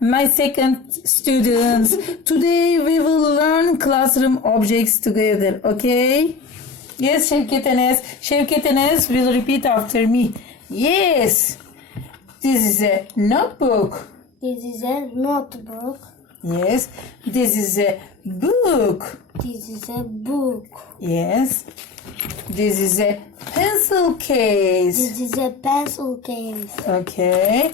my second students. Today we will learn classroom objects together, okay? Yes, Şevket Enes. Şevket Enes will repeat after me. Yes. This is a notebook. This is a notebook. Yes. This is a book. This is a book. Yes. This is a pencil case. This is a pencil case. Okay.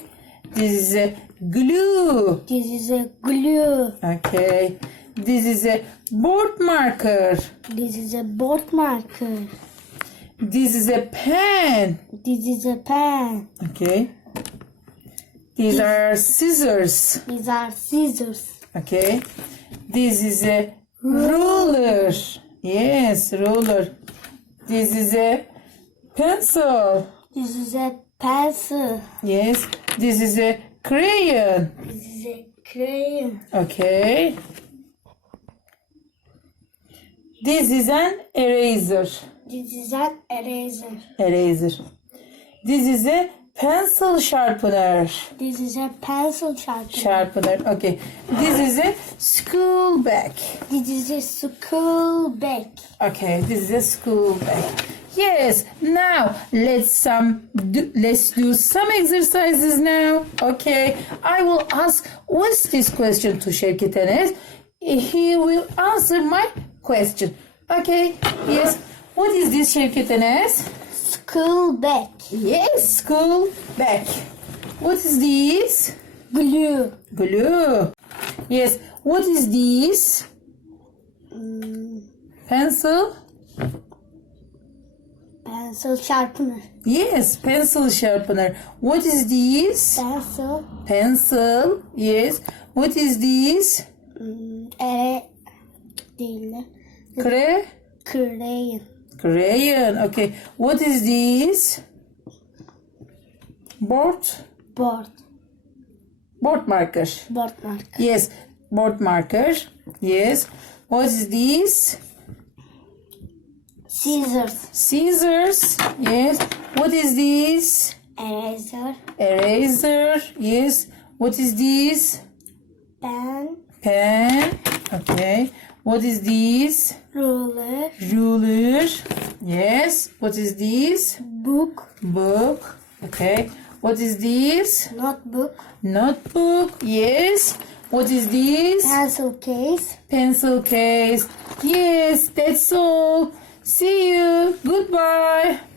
This is a glue. This is a glue. Okay. This is a board marker. This is a board marker. This is a pen. This is a pen. Okay. These are scissors. These are scissors. Okay. This is a ruler. Yes, ruler. This is a pencil. This is a pencil. Yes. This is a crayon. This is a crayon. Okay. This is an eraser. This is an eraser. Eraser. This is a pencil sharpener. This is a pencil sharpener. Sharpener. Okay. This is a school bag. This is a school bag. Okay. This is a school bag. Yes. Now let's some do, let's do some exercises now. Okay. I will ask what's this question to Şevket Enes. He will answer my question. Okay. Yes. What is this Şevket Enes? School bag. Yes, school bag. What is this? Glue. Glue. Yes. What is this? Mm, Pencil. Pencil sharpener. Yes, pencil sharpener. What is this? Pencil. Pencil. Yes. What is this? Mm, ere değil. Cray. Crayon. Crayon. Okay. What is this? Board. Board. Board marker. Board marker. Yes. Board marker. Yes. What is this? Scissors. Scissors. Yes. What is this? Eraser. Eraser. Yes. What is this? Pen. Pen. Okay. What is this? Ruler. Ruler. Yes. What is this? Book. Book. Okay. What is this? Notebook. Notebook. Yes. What is this? Pencil case. Pencil case. Yes, that's all. See you. Goodbye.